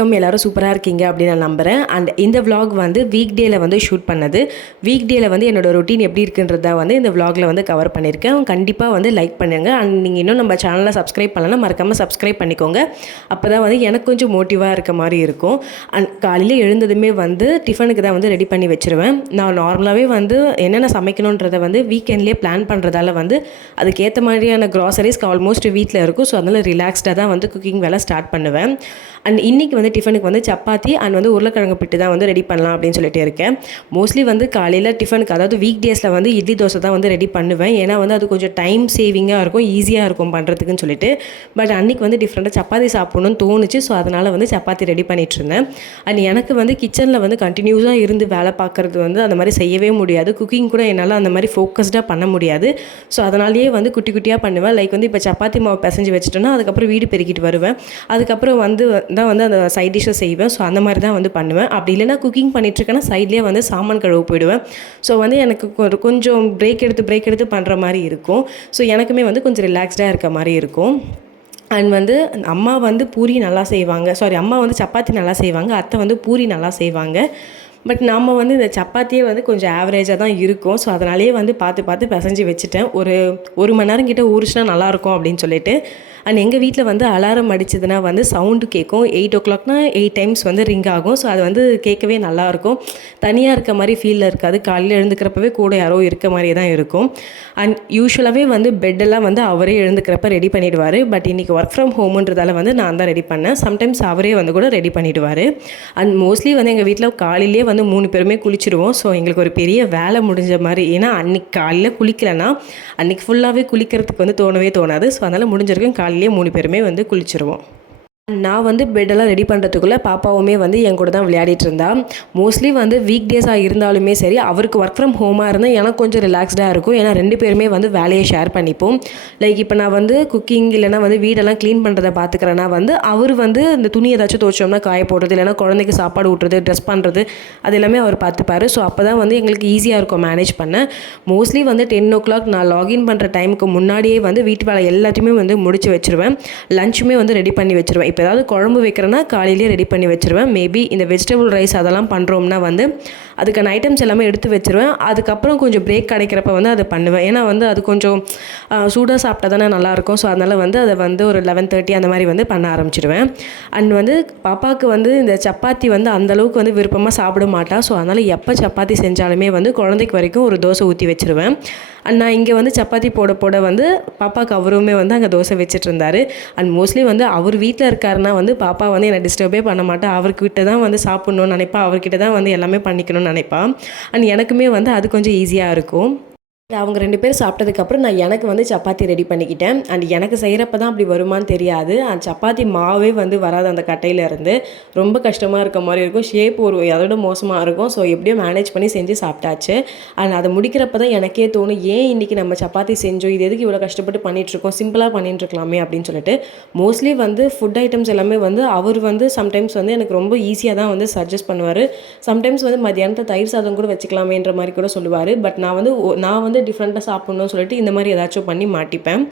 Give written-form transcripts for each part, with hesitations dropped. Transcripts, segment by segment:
வணக்கம். எல்லாரும் சூப்பராக இருக்கீங்க அப்படின்னு நான் நம்புகிறேன். அண்ட் இந்த விலாக் வந்து வீக் டேயில் வந்து ஷூட் பண்ணது. வீக் டேயில் வந்து என்னோடய ரொட்டீன் எப்படி இருக்குன்றத வந்து இந்த விலாகில் வந்து கவர் பண்ணியிருக்கேன். கண்டிப்பாக வந்து லைக் பண்ணுங்கள். அண்ட் நீங்கள் இன்னும் நம்ம சேனலை சப்ஸ்கிரைப் பண்ணலாம், மறக்காமல் சப்ஸ்கிரைப் பண்ணிக்கோங்க. அப்போ தான் வந்து எனக்கு கொஞ்சம் மோட்டிவாக இருக்க மாதிரி இருக்கும். அண்ட் காலையில் எழுந்ததுமே வந்து டிஃபனுக்கு தான் வந்து ரெடி பண்ணி வச்சுருவேன். நான் நார்மலாகவே வந்து என்னென்ன சமைக்கணுன்றதை வந்து வீக்கெண்ட்லேயே பிளான் பண்ணுறதால வந்து அதுக்கேற்ற மாதிரியான க்ராசரிஸ் ஆல்மோஸ்ட் வீட்டில் இருக்கும். ஸோ அதனால் ரிலாக்ஸ்டாக தான் வந்து குக்கிங் வேலை ஸ்டார்ட் பண்ணுவேன். அண்ட் இன்றைக்கி வந்து டிஃபனுக்கு வந்து சப்பாத்தி அண்ட் வந்து உருளைக்கிழங்கு பிட்டு தான் வந்து ரெடி பண்ணலாம் அப்படின்னு சொல்லிட்டு இருக்கேன். மோஸ்ட்லி வந்து காலையில் டிஃபனுக்கு, அதாவது வீக் டேஸில் வந்து இட்லி தோசை தான் வந்து ரெடி பண்ணுவேன். ஏன்னா வந்து அது கொஞ்சம் டைம் சேவிங்காக இருக்கும், ஈஸியாக இருக்கும் பண்ணுறதுக்குன்னு சொல்லிட்டு. பட் அன்றைக்கி வந்து டிஃப்ரெண்ட்டாக சப்பாத்தி சாப்பிடணும்னு தோணுச்சு. ஸோ அதனால் வந்து சப்பாத்தி ரெடி பண்ணிகிட்ருந்தேன். அண்ட் எனக்கு வந்து கிச்சனில் வந்து கண்டினியூஸாக இருந்து வேலை பார்க்குறது வந்து அந்த மாதிரி செய்யவே முடியாது. குக்கிங் கூட என்னால் அந்த மாதிரி ஃபோக்கஸ்டாக பண்ண முடியாது. ஸோ அதனாலேயே வந்து குட்டி குட்டியாக பண்ணுவேன். லைக் வந்து இப்போ சப்பாத்தி மாவு பிசைஞ்சு வச்சுட்டேன்னா அதுக்கப்புறம் வீடு பெருக்கிட்டு வருவேன். அதுக்கப்புறம் வந்து வந்து அந்த சைட் டிஷ்ஷை செய்வேன். ஸோ அந்த மாதிரி தான் வந்து பண்ணுவேன். அப்படி இல்லைனா குக்கிங் பண்ணிகிட்ருக்கேன்னா சைட்லேயே வந்து சாமான் கழுவ போயிடுவேன். ஸோ வந்து எனக்கு கொஞ்சம் பிரேக் எடுத்து பண்ணுற மாதிரி இருக்கும். ஸோ எனக்குமே வந்து கொஞ்சம் ரிலாக்ஸ்டாக இருக்க மாதிரி இருக்கும். அண்ட் வந்து அம்மா வந்து பூரி நல்லா செய்வாங்க, அம்மா வந்து சப்பாத்தி நல்லா செய்வாங்க, அத்தை வந்து பூரி நல்லா செய்வாங்க. பட் நம்ம வந்து இந்த சப்பாத்தியே வந்து கொஞ்சம் ஆவரேஜாக தான் இருக்கும். ஸோ அதனாலேயே வந்து பார்த்து பிசைஞ்சு வச்சுட்டேன். ஒரு மணி நேரம் கிட்ட ஊறிச்சுனா நல்லாயிருக்கும் அப்படின்னு சொல்லிட்டு. அண்ட் எங்கள் வீட்டில் வந்து அலாரம் அடிச்சதுன்னா வந்து சவுண்டு கேட்கும். 8 o'clockனா 8 times வந்து ரிங் ஆகும். ஸோ அது வந்து கேட்கவே நல்லாயிருக்கும். தனியாக இருக்க மாதிரி ஃபீலில் இருக்காது. காலையில் எழுந்துக்கிறப்பவே கூட யாரோ இருக்க மாதிரியே தான் இருக்கும். அண்ட் யூஸ்வலாகவே வந்து பெட்டெல்லாம் வந்து அவரே எழுந்துக்கிறப்ப ரெடி பண்ணிவிடுவார். பட் இன்றைக்கி ஒர்க் ஃப்ரம் ஹோமுன்றதால வந்து நான் தான் ரெடி பண்ணேன். சம்டைம்ஸ் அவரே வந்து கூட ரெடி பண்ணிவிடுவார். அண்ட் மோஸ்ட்லி வந்து எங்கள் வீட்டில் காலையிலே வந்து 3 பேருமே குளிச்சிடுவோம். ஸோ எங்களுக்கு ஒரு பெரிய வேலை முடிஞ்ச மாதிரி. ஏன்னா அன்றைக்கி காலையில் குளிக்கலைன்னா அன்றைக்கி ஃபுல்லாகவே குளிக்கிறதுக்கு வந்து தோணவே தோணாது. ஸோ அதனால் முடிஞ்சிருக்கும் காலையிலே 3 பேருமே வந்து குளிச்சிருவோம். நான் வந்து பெட்டெல்லாம் ரெடி பண்ணுறதுக்குள்ளே பாப்பாவுமே வந்து என் கூட தான் விளையாடிட்டு இருந்தா. மோஸ்ட்லி வந்து வீக் டேஸாக இருந்தாலுமே சரி, அவருக்கு ஒர்க் ஃப்ரம் ஹோமாக இருந்தால் எனக்கு கொஞ்சம் ரிலாக்ஸ்டாக இருக்கும். ஏன்னா 2 பேருமே வந்து வேலையை ஷேர் பண்ணிப்போம். லைக் இப்போ நான் வந்து குக்கிங் இல்லைனா வந்து வீடெல்லாம் க்ளீன் பண்ணுறதை பார்த்துக்கிறேன்னா வந்து அவர் வந்து இந்த துணி ஏதாச்சும் துவைச்சோம்னா காய போடுறது, இல்லைனா குழந்தைக்கு சாப்பாடு ஊட்டுறது, ட்ரெஸ் பண்ணுறது, அது எல்லாமே அவர் பார்த்துப்பார். ஸோ அப்போ தான் வந்து எங்களுக்கு ஈஸியாக இருக்கும் மேனேஜ் பண்ண. மோஸ்ட்லி வந்து 10 o'clock நான் லாகின் பண்ணுற டைமுக்கு முன்னாடியே வந்து வீட்டு வேலை எல்லாத்தையுமே வந்து முடிச்சு வச்சுருவேன். லஞ்சுமே வந்து ரெடி பண்ணி வச்சுருவேன். இப்போ ஏதாவது குழம்பு வைக்கிறேன்னா காலையிலேயே ரெடி பண்ணி வச்சுருவேன். மேபி இந்த வெஜிடபிள் ரைஸ் அதெல்லாம் பண்ணுறோம்னா வந்து அதுக்கான ஐட்டம்ஸ் எல்லாமே எடுத்து வச்சுருவேன். அதுக்கப்புறம் கொஞ்சம் பிரேக் கிடைக்கிறப்ப வந்து அதை பண்ணுவேன். ஏன்னா வந்து அது கொஞ்சம் சூடாக சாப்பிட்டா தானே நல்லாயிருக்கும். ஸோ அதனால் வந்து அதை வந்து ஒரு 11:30 அந்த மாதிரி வந்து பண்ண ஆரம்பிச்சிடுவேன். அண்ட் வந்து பாப்பாவுக்கு வந்து இந்த சப்பாத்தி வந்து அந்தளவுக்கு வந்து விருப்பமாக சாப்பிட மாட்டா. ஸோ அதனால் எப்போ சப்பாத்தி செஞ்சாலுமே வந்து குழந்தைக்கு வரைக்கும் ஒரு தோசை ஊற்றி வச்சுருவேன். அண்ட் நான் இங்கே வந்து சப்பாத்தி போட வந்து பாப்பாவுக்கு அவருமே வந்து அங்கே தோசை வச்சுட்டு இருந்தார். அண்ட் மோஸ்ட்லி வந்து அவர் வீட்டில் இருக்காருன்னா வந்து பாப்பா வந்து என்னை டிஸ்டர்பே பண்ண மாட்டேன். அவர்கிட்ட தான் வந்து சாப்பிட்ணுன்னு நினைப்பா, அவர்கிட்ட தான் வந்து எல்லாமே பண்ணிக்கணும்னு நினைப்பா. அண்ட் எனக்குமே வந்து அது கொஞ்சம் ஈஸியாக இருக்கும். அவங்க 2 பேரும் சாப்பிட்டதுக்கப்புறம் நான் எனக்கு வந்து சப்பாத்தி ரெடி பண்ணிக்கிட்டேன். அண்ட் எனக்கு செய்கிறப்ப தான் அப்படி வருமானு தெரியாது. அந்த சப்பாத்தி மாவே வந்து வராது அந்த கட்டையிலேருந்து. ரொம்ப கஷ்டமாக இருக்க மாதிரி இருக்கும். ஷேப் அதோட மோசமாக இருக்கும். ஸோ எப்படியோ மேனேஜ் பண்ணி செஞ்சு சாப்பிட்டாச்சு. அண்ட் அதை முடிக்கிறப்ப தான் எனக்கே தோணும், ஏன் இன்றைக்கி நம்ம சப்பாத்தி செஞ்சோம், இது எதுக்கு இவ்வளோ கஷ்டப்பட்டு பண்ணிகிட்ருக்கோம், சிம்பிளாக பண்ணிட்டுருக்கலாமே அப்படின்னு சொல்லிட்டு. மோஸ்ட்லி வந்து ஃபுட் ஐட்டம்ஸ் எல்லாமே வந்து அவர் வந்து சம்டைம்ஸ் வந்து எனக்கு ரொம்ப ஈஸியாக தான் வந்து சஜஸ்ட் பண்ணுவார். சம்டைம்ஸ் வந்து மத்தியானத்தை தயிர் சாதம் கூட வச்சுக்கலாமேன்ற மாதிரி கூட சொல்லுவார். பட் நான் வந்து டிஃப்ரெண்ட்டாக சாப்பிட்ணுன்னு சொல்லிட்டு இந்த மாதிரி ஏதாச்சும் பண்ணி மாட்டிப்பேன்.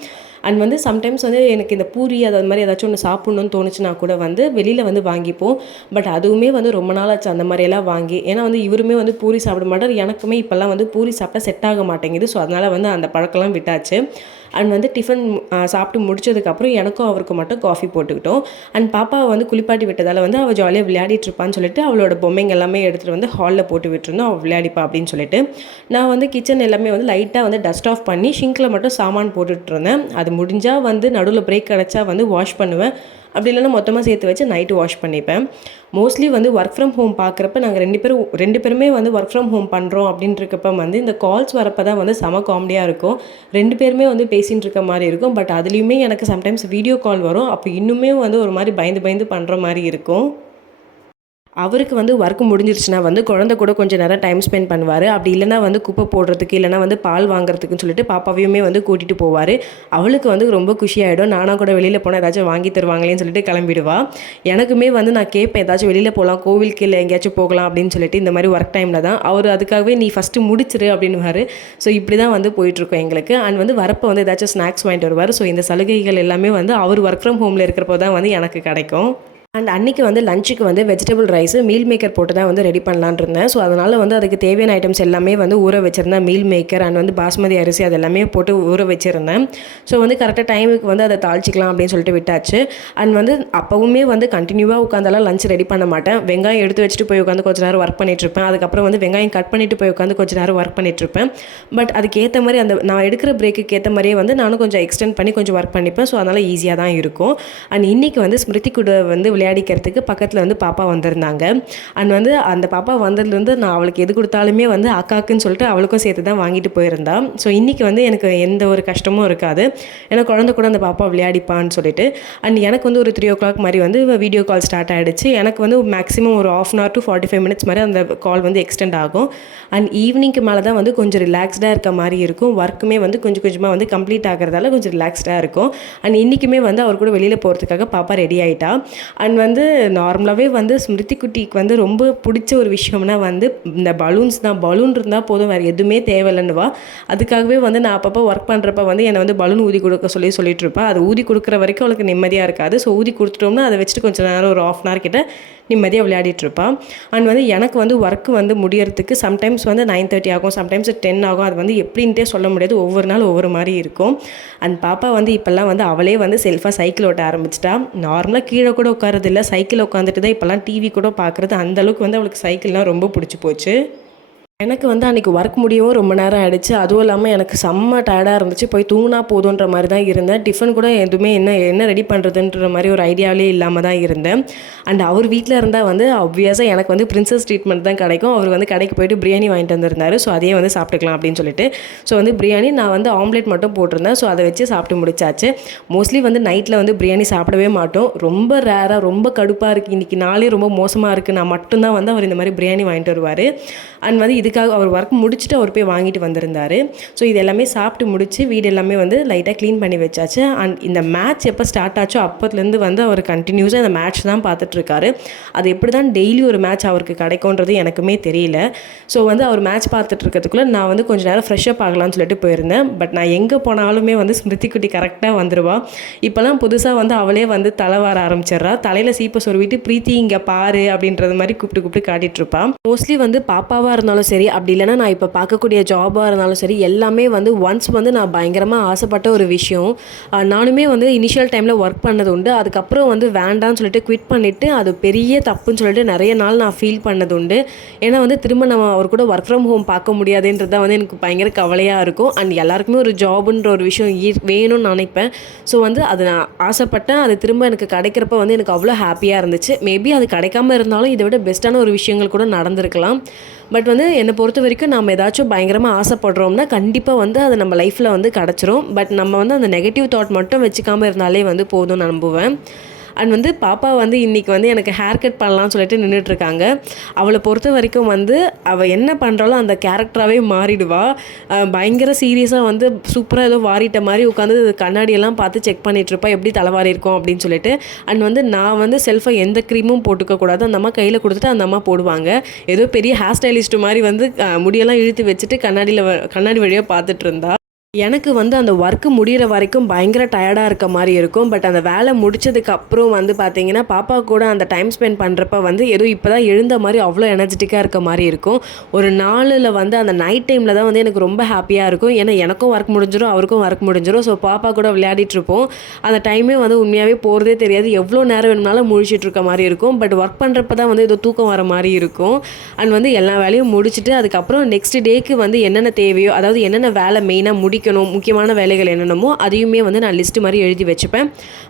அண்ட் வந்து சம்டைம்ஸ் வந்து எனக்கு இந்த பூரி அது மாதிரி ஏதாச்சும் ஒன்று சாப்பிட்ணுன்னு தோணுச்சுன்னா கூட வந்து வெளியில் வந்து வாங்கிப்போம். பட் அதுவுமே வந்து ரொம்ப நாள் ஆச்சு அந்த மாதிரியெல்லாம் வாங்கி. ஏன்னா வந்து இவருமே வந்து பூரி சாப்பிட மாட்டார். எனக்குமே இப்போல்லாம் வந்து பூரி சாப்பிட்டா செட் ஆக மாட்டேங்குது. ஸோ அதனால் வந்து அந்த பழக்கம்லாம் விட்டாச்சு. அண்ட் வந்து டிஃபன் சாப்பிட்டு முடிச்சதுக்கப்புறம் எனக்கும் அவருக்கு மட்டும் காஃபி போட்டுக்கிட்டோம். அண்ட் பாப்பாவை வந்து குளிப்பாட்டி விட்டதால் வந்து அவள் ஜாலியாக விளையாடிட்டு இருப்பான்னு சொல்லிட்டு அவளோட பொம்மைங்க எல்லாமே எடுத்துகிட்டு வந்து ஹாலில் போட்டு விட்டுருந்தோம், அவள் விளையாடிப்பா அப்படின்னு சொல்லிட்டு. நான் வந்து கிச்சன் எல்லாமே வந்து லைட்டாக வந்து டஸ்ட் ஆஃப் பண்ணி ஷிங்கில் மட்டும் சாமான் போட்டுட்டு இருந்தேன். அது முடிஞ்சால் வந்து நடுவில் பிரேக் கிடச்சா வந்து வாஷ் பண்ணுவேன். அப்படி இல்லைன்னா மொத்தமாக சேர்த்து வச்சு நைட்டு வாஷ் பண்ணிப்பேன். மோஸ்ட்லி வந்து ஒர்க் ஃப்ரம் ஹோம் பார்க்குறப்ப நாங்கள் 2 பேருமே வந்து ஒர்க் ஃப்ரம் ஹோம் பண்ணுறோம் அப்படின்றக்கப்ப வந்து இந்த கால்ஸ் வரப்போ தான் வந்து செம காமெடியாக இருக்கும். 2 பேருமே வந்து பேசிகிட்டு இருக்க மாதிரி இருக்கும். பட் அதுலேயுமே எனக்கு சம்டைம்ஸ் வீடியோ கால் வரும். அப்போ இன்னுமே வந்து ஒரு மாதிரி பயந்து பண்ணுற மாதிரி இருக்கும். அவருக்கு வந்து ஒர்க் முடிஞ்சிருச்சுன்னா வந்து குழந்தை கூட கொஞ்சம் நேரம் டைம் ஸ்பெண்ட் பண்ணுவார். அப்படி இல்லைனா வந்து குப்பை போடுறதுக்கு, இல்லைனா வந்து பால் வாங்குறதுக்குன்னு சொல்லிட்டு பாப்பாவையுமே வந்து கூட்டிகிட்டு போவார். அவளுக்கு வந்து ரொம்ப குஷியாகிடும். நானாக கூட வெளியில் போனால் ஏதாச்சும் வாங்கி தருவாங்களேன்னு சொல்லிட்டு கிளம்பிடுவா. எனக்குமே வந்து நான் கேட்பேன், ஏதாச்சும் வெளியில் போகலாம், கோவிலுக்கு இல்லை எங்கேயாச்சும் போகலாம் அப்படின்னு சொல்லிட்டு. இந்த மாதிரி ஒர்க் டைமில் தான் அவர் அதுக்காகவே நீ ஃபஸ்ட்டு முடிச்சிரு அப்படின்னுவார். ஸோ இப்படி தான் வந்து போயிட்டுருக்கோம் எங்களுக்கு. அண்ட் வந்து வரப்போ வந்து ஏதாச்சும் ஸ்நாக்ஸ் வாங்கிட்டு வருவார். ஸோ இந்த சலுகைகள் எல்லாமே வந்து அவர் ஒர்க் ஃப்ரம் ஹோமில் இருக்கிறப்போ தான் வந்து எனக்கு கிடைக்கும். அண்ட் அன்றைக்கி வந்து லஞ்சுக்கு வந்து வெஜிடபிள் ரைஸு மீல் மேக்கர் போட்டு தான் வந்து ரெடி பண்ணலான்னு இருந்தேன். ஸோ அதனால் வந்து அதுக்கு தேவையான ஐட்டம்ஸ் எல்லாமே வந்து ஊற வச்சுருந்தேன். மீல் மேக்கர் அண்ட் வந்து பாஸ்மதி அரிசி அது எல்லாமே போட்டு ஊற வச்சுருந்தேன். ஸோ வந்து கரெக்டாக டைமுக்கு வந்து அதை தாளிச்சிக்கலாம் அப்படின்னு சொல்லிட்டு விட்டாச்சு. அண்ட் வந்து அப்போவுமே வந்து கண்டினியூவாக உட்காந்தாலாம் லஞ்ச் ரெடி பண்ண மாட்டேன். வெங்காயம் எடுத்து வச்சுட்டு போய் உட்காந்து கொஞ்சம் நேரம் ஒர்க் பண்ணிட்டுருப்பேன். அதுக்கப்புறம் வந்து வெங்காயம் கட் பண்ணிவிட்டு போய் உட்காந்து கொஞ்சம் நேரம் ஒர்க் பண்ணிட்டுருப்பேன். பட் அதுக்கேற்ற மாதிரி அந்த நான் எடுக்கிற பிரேக்குக்கு ஏற்ற மாதிரியே வந்து நானும் கொஞ்சம் எக்ஸ்டெண்ட் பண்ணி கொஞ்சம் ஒர்க் பண்ணிப்பேன். ஸோ அதனால் ஈஸியாக தான் இருக்கும். அண்ட் இன்றைக்கி வந்து ஸ்மிருதி கூட வந்து விளையாடிக்கிறதுக்கு பக்கத்தில் வந்து பாப்பா வந்திருந்தாங்க. அண்ட் வந்து அந்த பாப்பா வந்ததுலேருந்து நான் அவளுக்கு எது கொடுத்தாலுமே வந்து அக்காக்குன்னு சொல்லிட்டு அவளுக்கும் சேர்த்து தான் வாங்கிட்டு போயிருந்தா. ஸோ இன்றைக்கி வந்து எனக்கு எந்த ஒரு கஷ்டமும் இருக்காது. ஏன்னா குழந்தை கூட அந்த பாப்பா விளையாடிப்பான்னு சொல்லிட்டு. அண்ட் எனக்கு வந்து ஒரு 3 o'clock மாதிரி வந்து வீடியோ கால் ஸ்டார்ட் ஆகிடுச்சு. எனக்கு வந்து மேக்ஸிமம் ஒரு 1/2 hour to 45 minutes மாதிரி அந்த கால் வந்து எக்ஸ்டெண்ட் ஆகும். அண்ட் ஈவினிங்க்கு மேலே தான் வந்து கொஞ்சம் ரிலாக்ஸ்டாக இருக்க மாதிரி இருக்கும். ஒர்க்குமே வந்து கொஞ்சம் கொஞ்சமாக வந்து கம்ப்ளீட் ஆகிறதால கொஞ்சம் ரிலாக்ஸ்டாக இருக்கும். அண்ட் இன்றைக்குமே வந்து அவர் கூட வெளியில் போகிறதுக்காக பாப்பா ரெடி ஆகிட்டா. அண்ட் வந்து நார்மலாகவே வந்து ஸ்மிருதி குட்டிக்கு வந்து ரொம்ப பிடிச்ச ஒரு விஷயம்னா வந்து இந்த பலூன்ஸ் தான். பலூன் இருந்தால் போதும், வேறு எதுவுமே தேவையில்லைன்னுவா. அதுக்காகவே வந்து நான் அப்பப்போ ஒர்க் பண்ணுறப்ப வந்து என்னை வந்து பலூன் ஊதி கொடுக்க சொல்லிட்டு இருப்பேன். அது ஊதி கொடுக்குற வரைக்கும் அவளுக்கு நிம்மதியாக இருக்காது. ஸோ ஊதி கொடுத்துட்டோம்னா அதை வச்சுட்டு கொஞ்சம் நேரம் ஒரு 1/2 hour கிட்ட நிம்மதியாக விளையாடிட்டுருப்பான். அண்ட் வந்து எனக்கு வந்து ஒர்க்கு வந்து முடியறதுக்கு சம்டைம்ஸ் வந்து 9:30 ஆகும், சம்டைம்ஸ் 10 ஆகும். அது வந்து எப்படின்ட்டே சொல்ல முடியாது. ஒவ்வொரு நாள் ஒவ்வொரு மாதிரி இருக்கும். அண்ட் பாப்பா வந்து இப்போல்லாம் வந்து அவளே வந்து செல்ஃபாக சைக்கிள் ஓட்ட ஆரம்பிச்சிட்டா. நார்மலாக கீழே கூட உட்காரதில்லை, சைக்கிள் உட்காந்துட்டு தான் இப்போல்லாம் டிவி கூட பார்க்குறது. அந்தளவுக்கு வந்து அவளுக்கு சைக்கிள்லாம் ரொம்ப பிடிச்சி போச்சு. எனக்கு வந்து அன்றைக்கி ஒர்க் முடியவும் ரொம்ப நேரம் ஆகிடுச்சு. அதுவும் இல்லாமல் எனக்கு செம்ம டயர்டாக இருந்துச்சு. போய் தூங்கினா போதுன்ற மாதிரி தான் இருந்தேன். டிஃபன் கூட எதுவுமே என்ன ரெடி பண்ணுறதுன்ற மாதிரி ஒரு ஐடியாவிலே இல்லாமல் தான் இருந்தேன். அண்ட் அவர் வீட்டில் இருந்தால் வந்து ஆப்வியஸாக எனக்கு வந்து பிரின்சஸ் ட்ரீட்மெண்ட் தான் கிடைக்கும். அவர் வந்து கடைக்கு போய்ட்டு பிரியாணி வாங்கிட்டு வந்திருந்தார். ஸோ அதையே வந்து சாப்பிட்டுக்கலாம் அப்படின்னு சொல்லிட்டு. ஸோ வந்து பிரியாணி நான் வந்து ஆம்லேட் மட்டும் போட்டிருந்தேன். ஸோ அதை வச்சு சாப்பிட்டு முடிச்சாச்சு. மோஸ்ட்லி வந்து நைட்டில் வந்து பிரியாணி சாப்பிடவே மாட்டோம். ரொம்ப ரேராக, ரொம்ப கடுப்பாக இருக்குது, இன்றைக்கி நாளே ரொம்ப மோசமாக இருக்குது, நான் மட்டும்தான் வந்து அவர் இந்த மாதிரி பிரியாணி வாங்கிட்டு வருவார். அண்ட் வந்து இதுக்காக அவர் ஒர்க் முடிச்சுட்டு அவர் போய் வாங்கிட்டு வந்திருந்தார். ஸோ இது எல்லாமே சாப்பிட்டு முடிச்சு வீடு எல்லாமே வந்து லைட்டாக க்ளீன் பண்ணி வச்சாச்சு. அண்ட் இந்த மேட்ச் எப்போ ஸ்டார்ட் ஆச்சோ அப்போதுலேருந்து வந்து அவர் கண்டினியூஸாக இந்த மேட்ச் தான் பார்த்துட்ருக்காரு. அது எப்படி தான் டெய்லி ஒரு மேட்ச் அவருக்கு கிடைக்கும்ன்றது எனக்குமே தெரியல. ஸோ வந்து அவர் மேட்ச் பார்த்துட்ருக்கிறதுக்குள்ளே நான் வந்து கொஞ்சம் நேரம் ஃப்ரெஷ்அப் ஆகலாம்னு சொல்லிட்டு போயிருந்தேன். பட் நான் எங்கே போனாலுமே வந்து ஸ்மிருதி குட்டி கரெக்டாக வந்துடுவா. இப்போலாம் புதுசாக வந்து அவளே வந்து தலை வர ஆரம்பிச்சிட்றா. தலையில் சீப்பை சொருவிட்டு பிரீத்தி இங்கே பாரு அப்படின்றது மாதிரி கூப்பிட்டு காட்டிகிட்ருப்பான். மோஸ்ட்லி வந்து பாப்பாவாக இருந்தாலும் சரி, அப்படி இல்லைனா நான் இப்போ பார்க்கக்கூடிய ஜாபாக இருந்தாலும் சரி, எல்லாமே வந்து ஒன்ஸ் வந்து நான் பயங்கரமாக ஆசைப்பட்ட ஒரு விஷயம். நானுமே வந்து இனிஷியல் டைமில் ஒர்க் பண்ணது உண்டு. அதுக்கப்புறம் வந்து வேண்டான்னு சொல்லிட்டு குவிட் பண்ணிவிட்டு அது பெரிய தப்புன்னு சொல்லிட்டு நிறைய நாள் நான் ஃபீல் பண்ணது உண்டு. ஏன்னா வந்து திரும்ப நம்ம அவர் கூட ஒர்க் ஃப்ரம் ஹோம் பார்க்க முடியாதுன்றது தான் வந்து எனக்கு பயங்கர கவலையாக இருக்கும். அண்ட் எல்லாருக்குமே ஒரு ஜாபுன்ற ஒரு விஷயம் வேணும்னு நினைப்பேன். ஸோ வந்து அது நான் ஆசைப்பட்டேன். அது திரும்ப எனக்கு கிடைக்கிறப்ப வந்து எனக்கு அவ்வளோ ஹாப்பியாக இருந்துச்சு. மேபி அது கிடைக்காம இருந்தாலும் இதை விட பெஸ்ட்டான ஒரு விஷயங்கள் கூட நடந்திருக்கலாம். பட் வந்து என்னை பொறுத்த வரைக்கும் நம்ம ஏதாச்சும் பயங்கரமாக ஆசைப்படுறோம்னா கண்டிப்பாக வந்து அது நம்ம லைஃப்பில் வந்து கிடச்சிரும். பட் நம்ம வந்து அந்த நெகட்டிவ் தாட் மட்டும் வச்சுக்காமல் இருந்தாலே வந்து போதும்னு நம்புவேன். அண்ட் வந்து பாப்பா வந்து இன்றைக்கி வந்து எனக்கு ஹேர் கட் பண்ணலாம்னு சொல்லிட்டு நின்றுட்டுருக்காங்க. அவளை பொறுத்த வரைக்கும் வந்து அவள் என்ன பண்ணுறாலும் அந்த கேரக்டராகவே மாறிடுவா. பயங்கர சீரியஸாக வந்து சூப்பராக ஏதோ வாரிட்ட மாதிரி உட்காந்து கண்ணாடியெல்லாம் பார்த்து செக் பண்ணிகிட்ருப்பா, எப்படி தலைவாரி இருக்கும் அப்படின்னு சொல்லிட்டு. அண்ட் வந்து நான் வந்து செல்ஃபாக எந்த க்ரீமும் போட்டுக்கக்கூடாது, அந்த அம்மா கையில் கொடுத்துட்டு அந்த அம்மா போடுவாங்க. ஏதோ பெரிய ஹேர் ஸ்டைலிஸ்ட்டு மாதிரி வந்து முடியெல்லாம் இழுத்து வச்சுட்டு கண்ணாடி வழியாக பார்த்துட்டு இருந்தா. எனக்கு வந்து அந்த ஒர்க்கு முடிகிற வரைக்கும் பயங்கர டயர்டாக இருக்க மாதிரி இருக்கும். பட் அந்த வேலை முடித்ததுக்கப்புறம் வந்து பார்த்திங்கன்னா பாப்பா கூட அந்த டைம் ஸ்பெண்ட் பண்ணுறப்ப வந்து ஏதோ இப்போ தான் எழுந்த மாதிரி அவ்வளோ எனர்ஜெட்டிக்காக இருக்க மாதிரி இருக்கும். ஒரு நாளில் வந்து அந்த நைட் டைமில் தான் வந்து எனக்கு ரொம்ப ஹாப்பியாக இருக்கும். ஏன்னா எனக்கும் ஒர்க் முடிஞ்சிடும், அவருக்கும் ஒர்க் முடிஞ்சிடும். ஸோ பாப்பா கூட விளையாடிட்டுருப்போம். அந்த டைமே வந்து உண்மையாகவே போகிறதே தெரியாது. எவ்வளோ நேரம் வேணும்னாலும் முழிச்சிட்டு இருக்க மாதிரி இருக்கும். பட் ஒர்க் பண்ணுறப்ப தான் வந்து ஏதோ தூக்கம் வர மாதிரி இருக்கும். அண்ட் வந்து எல்லா வேலையும் முடிச்சுட்டு அதுக்கப்புறம் நெக்ஸ்ட் டேக்கு வந்து என்னென்ன தேவையோ, அதாவது என்னென்ன வேலை மெயினாக முக்கியமான வேலைகள் என்னென்னமோ அதையுமே வந்து நான் லிஸ்ட்டு மாதிரி எழுதி வச்சுப்பேன்.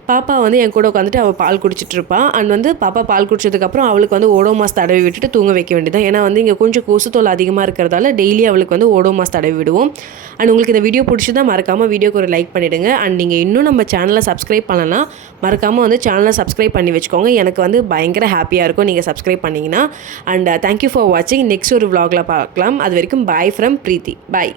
பாப்பா வந்து என் கூட உட்காந்துட்டு அவள் பால் குடிச்சிட்டு இருப்பாள். அண்ட் வந்து பாப்பா பால் குடிச்சதுக்கப்புறம் அவளுக்கு வந்து ஓடோமாஸ் தடவி விட்டுட்டு தூங்க வைக்க வேண்டியதான். ஏன்னா வந்து இங்கே கொஞ்சம் கொசுத்தோல் அதிகமாக இருக்கிறதால டெய்லி அவளுக்கு வந்து ஓடோமாஸ் தடவி விடுவோம். அண்ட் உங்களுக்கு இந்த வீடியோ பிடிச்சதா மறக்காமல் வீடியோக்கு ஒரு லைக் பண்ணிவிடுங்க. அண்ட் நீங்கள் இன்னும் நம்ம சேனலை சப்ஸ்கிரைப் பண்ணலாம், மறக்காமல் வந்து சேனலை சப்ஸ்கிரைப் பண்ணி வச்சுக்கோங்க. எனக்கு வந்து பயங்கர ஹாப்பியாக இருக்கும் நீங்கள் சப்ஸ்கிரைப் பண்ணிங்கன்னா. அண்ட் தேங்க்யூ ஃபார் வாட்சிங். நெக்ஸ்ட் ஒரு vlogல பார்க்கலாம். அது வரைக்கும் பாய் ஃப்ரம் பிரீத்தி. பாய்.